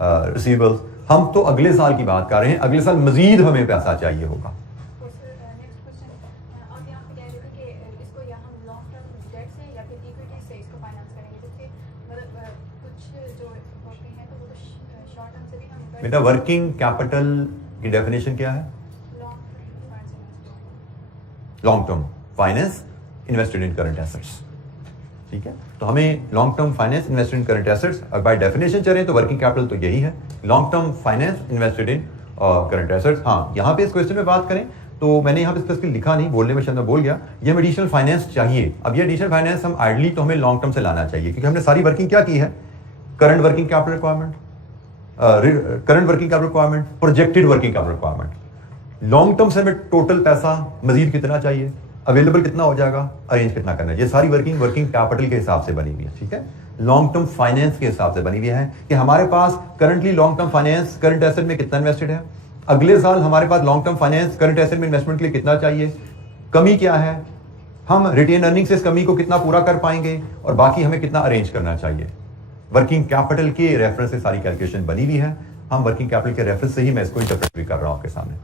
receivables. हम तो अगले साल की बात कर रहे हैं, अगले साल मजीद हमें पैसा चाहिए होगा। बेटा वर्किंग कैपिटल की डेफिनेशन क्या है? Long term finance invested in current assets. ठीक है, तो हमें long term finance invested in current assets by definition चलें तो वर्किंग कैपिटल तो यही है, long term finance invested in current assets. हाँ, यहां पे इस क्वेश्चन में बात करें तो मैंने यहां पे स्पेसिफिक लिखा नहीं, बोलने में शायद मैं बोल गया। ये हमें एडिशनल फाइनेंस चाहिए। अब ये एडिशनल फाइनेंस हम आइडली तो हमें लॉन्ग टर्म से लाना चाहिए, क्योंकि हमने सारी वर्किंग क्या की है? Current working capital requirement, current working capital requirement, projected working capital requirement, long term से हमें टोटल पैसा मजीद कितना चाहिए, अवेलेबल कितना हो जाएगा, अरेंज कितना करना है। ये सारी वर्किंग कैपिटल के हिसाब से बनी हुई है, ठीक है, लॉन्ग टर्म फाइनेंस के हिसाब से बनी हुई है कि हमारे पास currently long term finance current asset में कितना इन्वेस्टेड है, अगले साल हमारे पास long term finance current asset में इन्वेस्टमेंट के लिए कितना चाहिए, कमी क्या है, हम रिटेन अर्निंग से इस कमी को कितना पूरा कर पाएंगे और बाकी हमें कितना अरेंज करना चाहिए। वर्किंग कैपिटल के रेफरेंस से सारी कैलकुलेशन बनी हुई है। हम वर्किंग कैपिटल के रेफरेंस से ही मैं इसको इंटरप्रेट भी कर रहा हूं आपके सामने।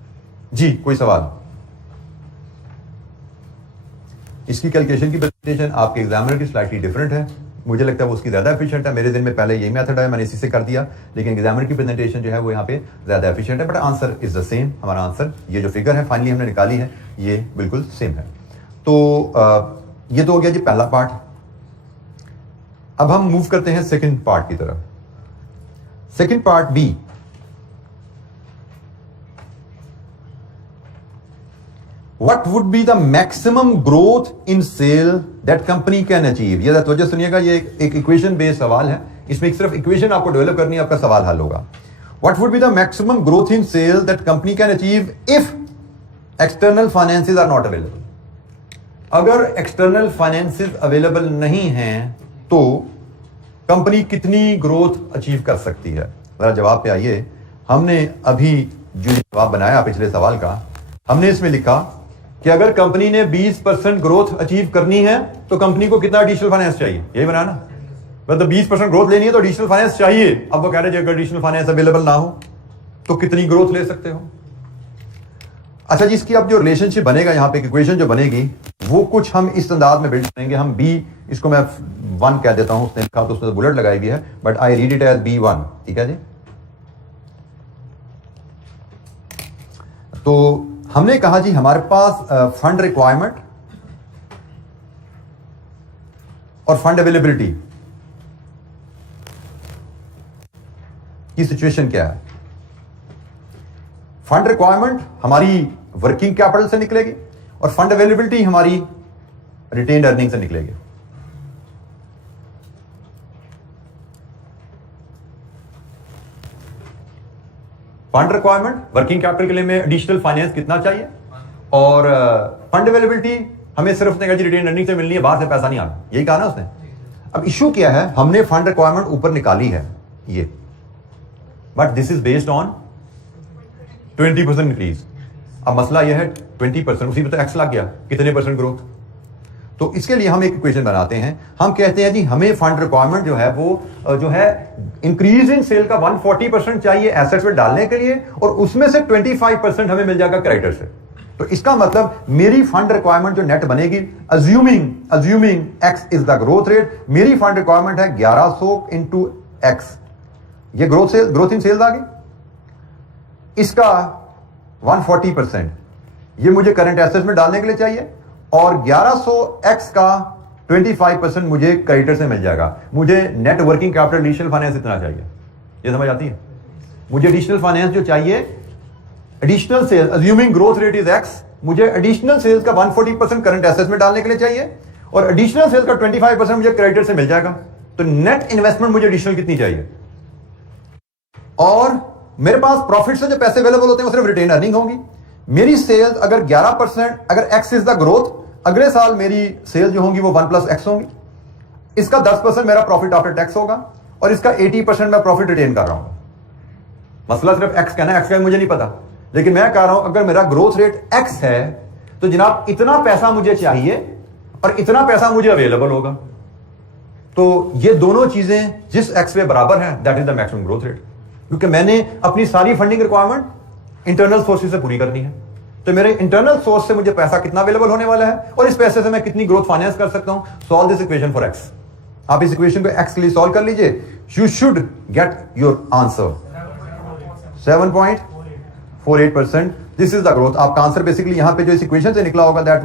जी कोई सवाल? इसकी कैलकुलेशन की प्रेजेंटेशन आपके एग्जामिनर की स्लाइटली डिफरेंट है, मुझे लगता है वो उसकी ज्यादा एफिशिएंट है। मेरे दिन में पहले यही मेथड है, मैंने इसी से कर दिया, लेकिन एग्जामिनर की प्रेजेंटेशन जो है वो यहाँ पे ज्यादा एफिशिएंट है, but answer is the same. हमारा आंसर ये जो फिगर है फाइनली हमने निकाली है ये बिल्कुल सेम है। तो ये तो हो गया जी पहला पार्ट। अब हम मूव करते हैं सेकंड पार्ट की तरफ। Second part B, what would be the maximum growth in sale that company can achieve. ये वजह सुनिएगा, ये एक इक्वेशन बेस्ड सवाल है, इसमें एक सिर्फ इक्वेशन आपको डेवलप करनी है, आपका सवाल हल होगा। What would be the maximum growth in sale that company can achieve if external finances are not available. अगर एक्सटर्नल फाइनेंसेस अवेलेबल नहीं हैं तो कंपनी कितनी ग्रोथ अचीव कर सकती है। जरा जवाब पे आइए। हमने अभी जो जवाब बनाया पिछले सवाल का, हमने इसमें लिखा कि अगर कंपनी ने 20% ग्रोथ अचीव करनी है तो कंपनी को कितना एडिशनल फाइनेंस चाहिए, यही बना ना, मतलब 20% ग्रोथ लेनी है तो एडिशनल फाइनेंस चाहिए। अब वो कह रहे हैं अगर एडिशनल फाइनेंस अवेलेबल ना हो तो कितनी ग्रोथ ले सकते हो। अच्छा जी, इसकी अब जो रिलेशनशिप बनेगा, यहाँ पे इक्वेशन जो बनेगी वो कुछ हम इस अंदाज में बिल्ड करेंगे। हम बी, इसको मैं 1 कह देता हूं, उसने लिखा तो उसमें बुलेट लगाई हुई है, but I read it as B1, ठीक है जी। तो हमने कहा जी हमारे पास फंड रिक्वायरमेंट और फंड अवेलेबिलिटी की सिचुएशन क्या है। फंड रिक्वायरमेंट हमारी वर्किंग कैपिटल से निकलेगी और फंड अवेलेबिलिटी हमारी रिटेन्ड अर्निंग से निकलेगी। फंड रिक्वायरमेंट वर्किंग कैपिटल के लिए में एडिशनल फाइनेंस कितना चाहिए, और फंड अवेलेबिलिटी हमें सिर्फ उसने कहा जी रिटेन्ड अर्निंग से मिलनी है, बाहर से पैसा नहीं आना, यही कहा ना उसने। अब इशू क्या है, हमने फंड रिक्वायरमेंट ऊपर निकाली है ये, but this is based on 20% increase. अब मसला यह है 20%, उसी में तो एक्स लग गया, कितने परसेंट ग्रोथ। तो इसके लिए हम एक इक्वेशन बनाते हैं, हम कहते हैं जी हमें फंड रिक्वायरमेंट जो है वो जो है इंक्रीज इन सेल का 140% चाहिए एसेट्स में डालने के लिए, और उसमें से 25% हमें मिल जाएगा क्रेडिटर से। तो इसका मतलब मेरी फंड रिक्वायरमेंट जो नेट बनेगी, assuming x is the growth rate, मेरी फंड रिक्वायरमेंट है 1100 इंटू एक्स, ये ग्रोथ इन सेल्स आ गई। इसका 140% ये मुझे करंट एसेट्स में डालने के लिए चाहिए, और 1100x का 25% मुझे क्रेडिटर से मिल जाएगा। मुझे net working capital additional finance इतना चाहिए, ये समझ आती है। मुझे एडिशनल फाइनेंस जो चाहिए, additional sales assuming growth rate is x, मुझे एडिशनल सेल्स का 140% करंट एसेट्स में डालने के लिए चाहिए, और एडिशनल सेल्स का 25% मुझे क्रेडिटर से मिल जाएगा। तो नेट इन्वेस्टमेंट मुझे एडिशनल कितनी चाहिए, और मेरे पास प्रॉफिट से जो पैसे अवेलेबल होते हैं वो सिर्फ रिटेन अर्निंग होंगी। मेरी सेल्स अगर 11%, अगर x इज द ग्रोथ, अगले साल मेरी सेल्स जो होंगी वो 1 + x होंगी। इसका 10% मेरा प्रॉफिट आफ्टर टैक्स होगा, और इसका 80% मैं प्रॉफिट रिटेन कर रहा हूं। मसला सिर्फ x का ना, x का मुझे नहीं पता, लेकिन मैं कह रहा हूं अगर मेरा ग्रोथ रेट x है तो जनाब इतना पैसा मुझे चाहिए और इतना पैसा मुझे अवेलेबल होगा। तो ये दोनों चीजें जिस x पे बराबर है that is the maximum growth rate, क्योंकि मैंने अपनी सारी फंडिंग रिक्वायरमेंट इंटरनल सोर्सेज से पूरी करनी है। तो मेरे इंटरनल सोर्स से मुझे पैसा कितना अवेलेबल होने वाला है, और इस पैसे से मैं कितनी ग्रोथ फाइनेंस कर सकता हूं। Solve this equation for x. आप इस इक्वेशन को एक्स के लिए सॉल्व कर लीजिए, you should get your answer 7.48%। This is the growth. आपका आंसर बेसिकली यहां पे जो इस इक्वेशन से निकला होगा दैट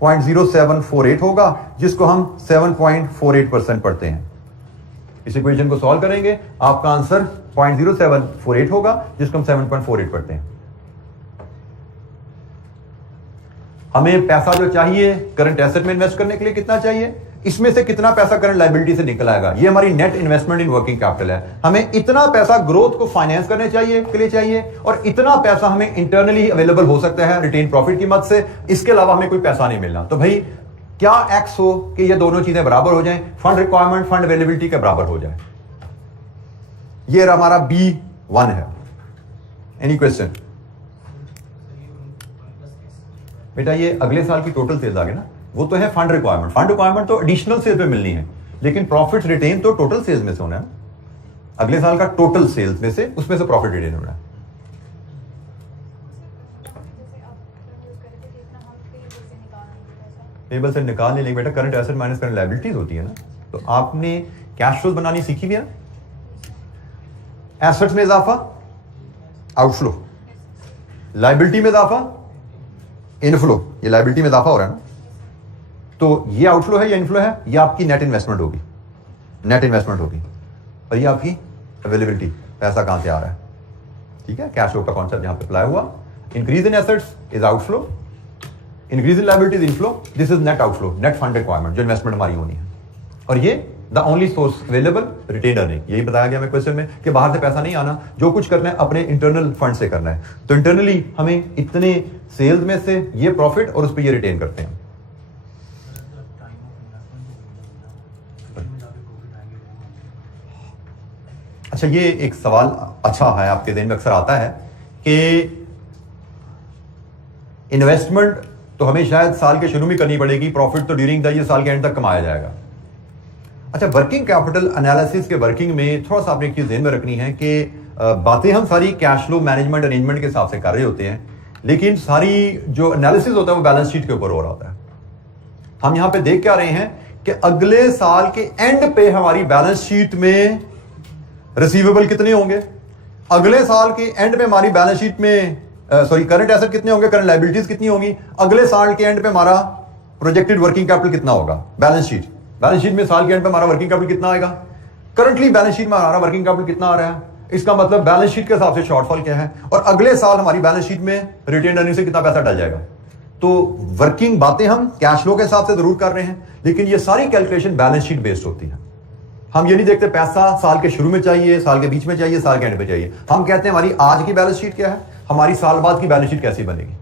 0.0748 होगा, जिसको हम 7.48% पढ़ते हैं। इस इक्वेशन को सॉल्व करेंगे, आपका आंसर 0.0748 होगा, जिसको हम 7.48 पढ़ते हैं। हमें पैसा जो चाहिए करंट एसेट में इन्वेस्ट करने के लिए कितना चाहिए, इसमें से कितना पैसा करंट लायबिलिटी से निकल आएगा, ये हमारी net investment in working capital है। हमें इतना पैसा ग्रोथ को फाइनेंस करने के लिए चाहिए और इतना पैसा हमें इंटरनली अवेलेबल हो सकता है रिटेन प्रॉफिट की मदद से, इसके अलावा हमें कोई पैसा नहीं मिलना। तो भाई क्या एक्स हो कि ये दोनों चीजें बराबर हो जाएं, फंड रिक्वायरमेंट फंड अवेलेबिलिटी के बराबर हो जाए। ये हमारा B1 है। Any question? बेटा ये अगले साल की टोटल सेल्स आ गए ना, वो तो है फंड रिक्वायरमेंट। फंड रिक्वायरमेंट तो एडिशनल सेल्स पे मिलनी है, लेकिन प्रॉफिट रिटेन तो टोटल सेल्स में से होना है। अगले साल का टोटल सेल्स में से, उसमें से प्रॉफिट रिटेन होना है। पेबल से निकाल नहीं लेंगे बेटा, current asset minus current liabilities होती है ना। तो आपने कैश फ्लोज बनानी सीखी भी है। एसेट्स में इजाफा आउटफ्लो, लायबिलिटी में इजाफा इनफ्लो। ये लायबिलिटी में इजाफा हो रहा है ना, तो ये आउटफ्लो है या इनफ्लो है, ये आपकी नेट इन्वेस्टमेंट होगी, नेट इन्वेस्टमेंट होगी। और ये आपकी अवेलेबिलिटी, पैसा कहां से आ रहा है। ठीक है, कैश फ्लो का कॉन्सेप्ट यहां पे अप्लाई हुआ। Increase in assets is outflow, increase in liabilities inflow, this is net outflow, net fund requirement जो इन्वेस्टमेंट हमारी होनी है। और ये the only source available retain earning, यही बताया गया हमें क्वेश्चन में कि बाहर से पैसा नहीं आना, जो कुछ करना है अपने इंटरनल फंड से करना है। तो इंटरनली हमें इतने सेल्स में से ये प्रॉफिट और उस पर ये रिटेन करते हैं। अच्छा, ये एक सवाल अच्छा है, आपके दिन में अक्सर आता है कि इन्वेस्टमेंट तो हमें शायद साल के शुरू में करनी पड़ेगी, प्रॉफिट तो ड्यूरिंग द ईयर साल के एंड तक कमाया जाएगा। अच्छा, वर्किंग कैपिटल एनालिसिस के वर्किंग में थोड़ा सा आपने एक चीज ध्यान में रखनी है कि बातें हम सारी कैश फ्लो मैनेजमेंट अरेंजमेंट के हिसाब से कर रहे होते हैं, लेकिन सारी जो एनालिसिस होता है वो बैलेंस शीट के ऊपर हो रहा होता है। हम यहां पे देख क्या रहे हैं कि अगले साल के एंड पे हमारी बैलेंस शीट में रिसीवेबल कितने होंगे, अगले साल के एंड पे हमारी बैलेंस शीट में करंट एसेट कितने होंगे, करंट लायबिलिटीज कितनी होंगी, अगले साल के एंड पे हमारा प्रोजेक्टेड वर्किंग कैपिटल कितना होगा। बैलेंस शीट में साल के एंड पे हमारा वर्किंग कैपिटल कितना आएगा, करंटली बैलेंस शीट में हमारा वर्किंग कैपिटल कितना आ रहा है, इसका मतलब बैलेंस शीट के हिसाब से शॉर्टफॉल क्या है, और अगले साल हमारी बैलेंस शीट में रिटेन अर्निंग से कितना पैसा डल जाएगा। तो वर्किंग बातें हम कैश फ्लो के हिसाब से जरूर कर रहे हैं, लेकिन ये सारी कैलकुलेशन बैलेंस शीट बेस्ड होती है। हम ये नहीं देखते पैसा साल के शुरू में चाहिए, साल के बीच में चाहिए, साल के एंड पे चाहिए। हम कहते हैं हमारी आज की बैलेंस शीट क्या है, हमारी साल बाद की बैलेंस शीट कैसी बनेगी।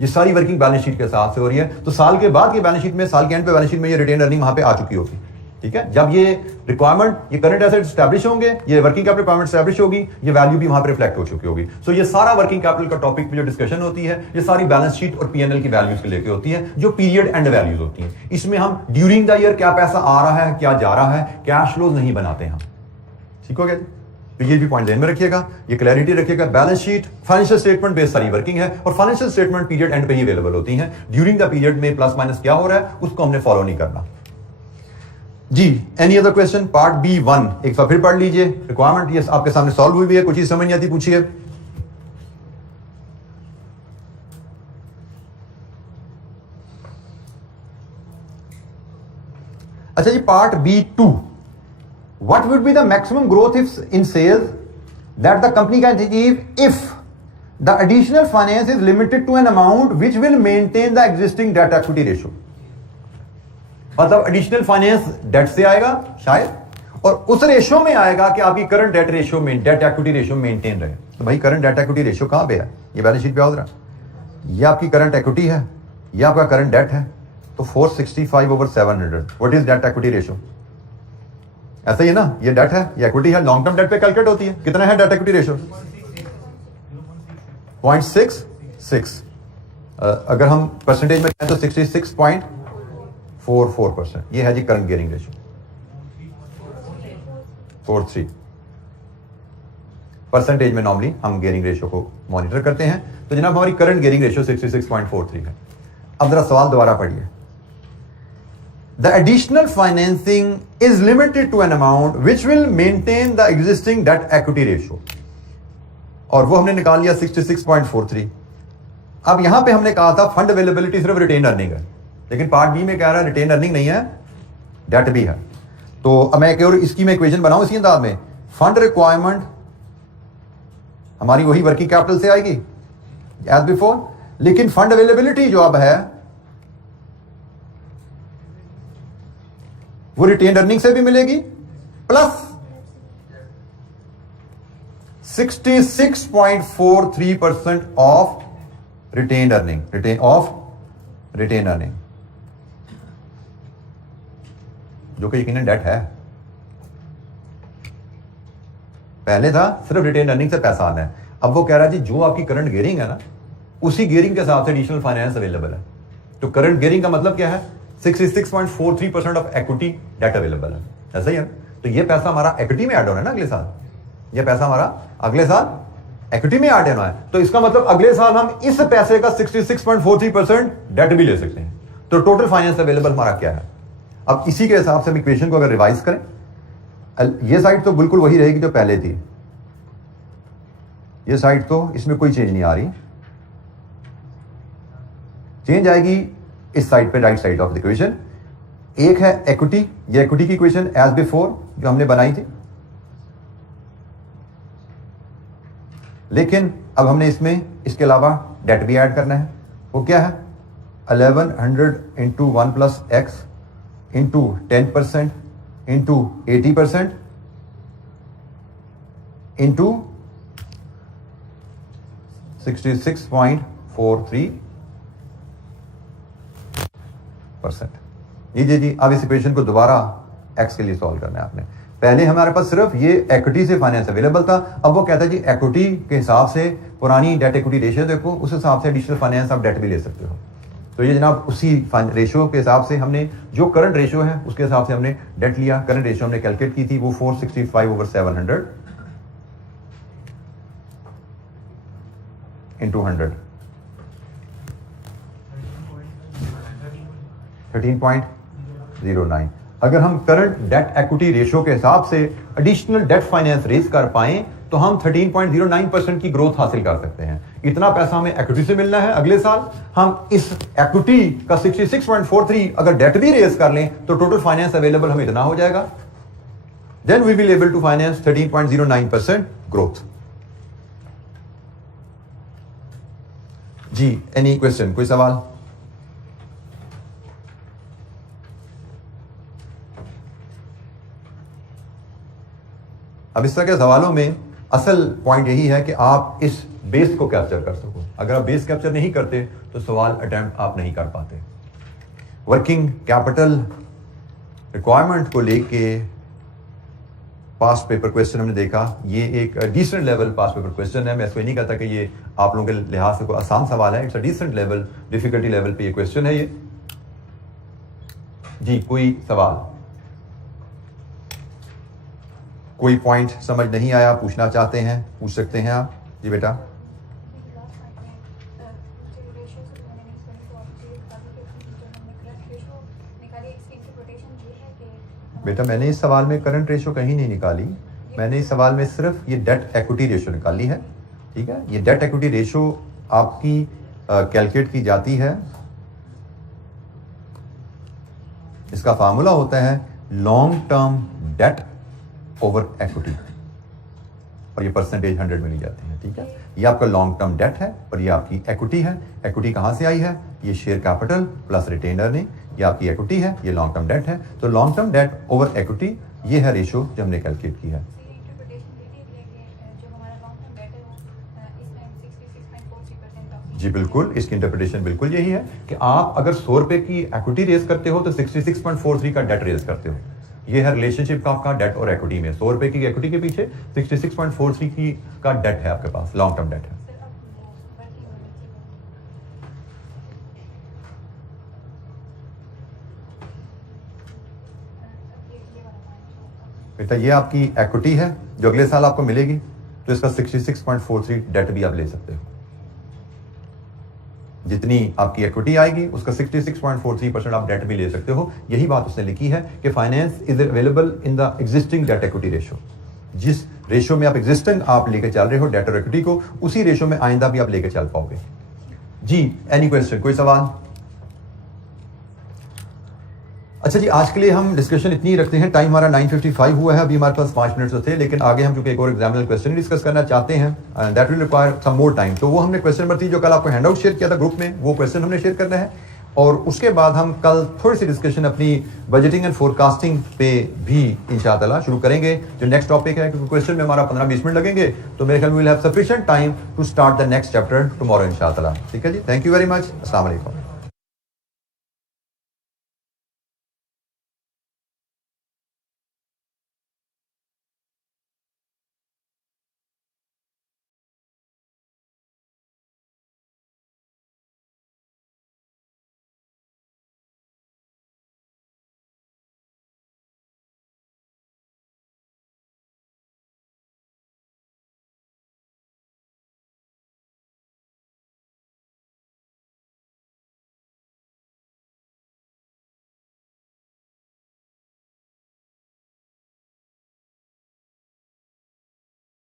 ये सारी वर्किंग बैलेंस शीट के हिसाब से हो रही है। तो साल के बाद की बैलेंस शीट में, साल के एंड पे बैलेंस शीट में ये रिटेन अर्निंग वहां पे आ चुकी होगी। ठीक है, जब ये रिक्वायरमेंट, ये करंट एसेट स्टैब्लिश होंगे, ये वर्किंग कैपिटल रिक्वायरमेंट स्टैब्लिश होगी, ये वैल्यू भी वहां पे रिफ्लेक्ट हो चुकी होगी। सो ये सारा वर्किंग कैपिटल का टॉपिक में जो डिस्कशन होती है, ये सारी बैलेंस शीट और पीएनएल की वैल्यूज के लेके होती है, जो पीरियड एंड वैल्यूज होती हैं। इसमें हम ड्यूरिंग द ईयर क्या पैसा आ रहा है, क्या जा रहा है, कैश फ्लोज नहीं बनाते हम। ठीक हो गया? तो ये भी पॉइंट ध्यान में रखिएगा, ये क्लैरिटी रखिएगा। Balance sheet financial statement based सारी वर्किंग है, और फाइनेंशियल स्टेटमेंट पीरियड एंड पे ही अवेलेबल होती हैं। ड्यूरिंग द पीरियड में प्लस माइनस क्या हो रहा है उसको हमने फॉलो नहीं करना जी। Any other question? Part B1 एक बार फिर पढ़ लीजिए। रिक्वायरमेंट ये आपके सामने सॉल्व हुई भी है, कुछ चीज समझ नहीं आती पूछिए। अच्छा जी, part B2, what would be the maximum growth in sales that the company can achieve if the additional finance is limited to an amount which will maintain the existing debt equity ratio? मतलब एडिशनल फाइनेंस डेट से आएगा शायद, और उस रेशियो में आएगा कि आपकी करंट डेट रेशियो में, डेट इक्विटी रेशियो मेंटेन रहे। तो भाई करंट डेट इक्विटी रेशियो कहां पे है, ये बैलेंस शीट पे आ रहा है। ये आपकी करंट इक्विटी है, ये आपका करंट डेट है। तो 465/700 what is debt equity ratio? ऐसा ही है ना, ये डेट है, ये इक्विटी है, लॉन्ग टर्म डेट पे कैलकुलेट होती है। कितना है डेट इक्विटी रेशियो? 0.66। अगर हम परसेंटेज में कहें तो 66.44%। ये है जी करंट गियरिंग रेशियो। 43 परसेंटेज में नॉर्मली हम गियरिंग रेशियो को मॉनिटर करते हैं। तो जनाब हमारी करंट गियरिंग रेशियो 66.43 है। अब जरा सवाल दोबारा पढ़िए। The additional financing is limited to an amount which will maintain the existing debt equity ratio, और वो हमने निकाल लिया 66.43। अब यहां पे हमने कहा था फंड अवेलेबिलिटी सिर्फ रिटेन अर्निंग है, लेकिन पार्ट बी में कह रहा है रिटेन अर्निंग नहीं है, डेट भी है। तो अब मैं और इसकी मैं इक्वेशन बनाऊं इसी अंदाज में, फंड रिक्वायरमेंट हमारी वही वर्किंग कैपिटल से आएगी एज बिफोर, लेकिन फंड अवेलेबिलिटी जो अब है वो रिटेन अर्निंग से भी मिलेगी plus 66.43% of retain earning, retain earning, जो कि यकीनन डेट है। पहले था सिर्फ रिटेन अर्निंग से पैसा आना है, अब वो कह रहा है जी जो आपकी करंट गियरिंग है ना, उसी गियरिंग के हिसाब से एडिशनल फाइनेंस अवेलेबल है। तो करंट गियरिंग का मतलब क्या है? 66.43% ऑफ इक्विटी डेट अवेलेबल है, ऐसा ही है। तो ये पैसा हमारा इक्विटी में ऐड होना है ना अगले साल, ये पैसा हमारा अगले साल इक्विटी में ऐड होना है। तो इसका मतलब अगले साल हम इस पैसे का 66.43% डेट भी ले सकते हैं। तो टोटल फाइनेंस अवेलेबल हमारा क्या है? अब इसी के हिसाब से हम इक्वेशन को अगर रिवाइज करें, ये साइड तो बिल्कुल वही रहेगी जो पहले थी, ये साइड तो इसमें कोई चेंज नहीं आ रही, चेंज आएगी इस साइड पे, right side of the equation. एक है इक्विटी, ये इक्विटी की इक्वेशन एज बिफोर जो हमने बनाई थी, लेकिन अब हमने इसमें इसके अलावा डेट भी ऐड करना है। वो क्या है? 1100 into 1 plus x into 10% into 80% into 66.43%। जी अब इस इक्वेशन को दोबारा एक्स के लिए सॉल्व करना है आपने। पहले हमारे पास सिर्फ ये इक्विटी से फाइनेंस अवेलेबल था, अब वो कहता है जी इक्विटी के हिसाब से पुरानी डेट इक्विटी रेशियो देखो, उस हिसाब से एडिशनल फाइनेंस आप डेट भी ले सकते हो। तो ये जनाब उसी रेशियो के हिसाब से हमने, जो करंट रेशियो है उसके हिसाब से हमने डेट लिया। करंट रेशियो हमने कैलकुलेट की थी, वो 465/700 इंटू 100, 13.09। अगर हम करंट डेट इक्विटी रेशियो के हिसाब से एडिशनल डेट फाइनेंस रेज कर पाए तो हम 13.09% की ग्रोथ हासिल कर सकते हैं। इतना पैसा हमें इक्विटी से मिलना है अगले साल, हम इस इक्विटी का 66.43 अगर डेट भी रेज कर लें तो टोटल फाइनेंस अवेलेबल हमें इतना हो जाएगा। Then we will able to finance 13.09% growth. जी एनी क्वेश्चन, कोई सवाल? अब इस तरह के सवालों में असल पॉइंट यही है कि आप इस बेस को कैप्चर कर सको। अगर आप बेस कैप्चर नहीं करते तो सवाल अटेम्प्ट आप नहीं कर पाते। वर्किंग कैपिटल रिक्वायरमेंट को लेके पास्ट पेपर क्वेश्चन हमने देखा, ये एक decent level past paper question है। मैं इसको नहीं कहता कि ये आप लोगों के लिहाज से कोई आसान सवाल है, it's a decent level, difficulty level पे ये क्वेश्चन है ये। जी कोई सवाल, कोई पॉइंट समझ नहीं आया, पूछना चाहते हैं पूछ सकते हैं आप। जी बेटा। बेटा मैंने इस सवाल में करंट रेशियो कहीं नहीं निकाली, मैंने इस सवाल में सिर्फ ये डेट इक्विटी रेशियो निकाली है। ठीक है, ये डेट इक्विटी रेशियो आपकी कैलकुलेट की जाती है, इसका फार्मूला होता है long term debt over equity, और ये परसेंटेज 100 में ली जाती है। ठीक है, ये आपका लॉन्ग टर्म डेट है और ये आपकी इक्विटी है। इक्विटी कहां से आई है? ये share capital plus retain earning, ये आपकी इक्विटी है, ये लॉन्ग टर्म डेट है। तो long term debt over equity ये है रेशियो जो हमने कैलकुलेट की है। जी बिल्कुल, इसकी इंटरप्रिटेशन बिल्कुल यही है कि आप अगर 100 रुपए की इक्विटी रेज करते हो तो 66.43 का डेट रेज करते हो। ये है रिलेशनशिप का आपका डेट और इक्विटी में। 100 रुपए की इक्विटी के पीछे 66.43 की का डेट है आपके पास, लॉन्ग टर्म डेट है। बेटा ये आपकी इक्विटी है जो अगले साल आपको मिलेगी, तो इसका 66.43 डेट भी आप ले सकते हो। जितनी आपकी इक्विटी आएगी उसका 66.43% आप डेट भी ले सकते हो। यही बात उसने लिखी है कि finance is available in the existing debt equity ratio. जिस रेशियो में आप एग्जिस्टिंग आप लेके चल रहे हो डेट और इक्विटी को, उसी रेशियो में आइंदा भी आप लेके चल पाओगे। जी एनी क्वेश्चन, कोई सवाल? अच्छा जी, आज के लिए हम डिस्कशन इतनी ही रखते हैं। टाइम हमारा 9:55 हुआ है, अभी हमारे पास 5 मिनट तो थे, लेकिन आगे हम चूंकि एक और एग्जामिनर क्वेश्चन डिस्कस करना चाहते हैं, that will require some more time. तो वो हमने क्वेश्चन नंबर 3 जो कल आपको हैंडआउट शेयर किया था ग्रुप में, वो क्वेश्चन हमने शेयर करना है। और उसके बाद हम कल थोड़ी सी डिस्कशन अपनी बजटिंग एंड फोरकास्टिंग पे भी इंशाअल्लाह शुरू करेंगे, जो नेक्स्ट टॉपिक है, क्योंकि क्वेश्चन में हमारा 15-20 मिनट लगेंगे, तो मेरे ख्याल में will have sufficient time to start the next chapter tomorrow इंशाअल्लाह। ठीक है जी, थैंक यू वेरी मच, अस्सलाम वालेकुम।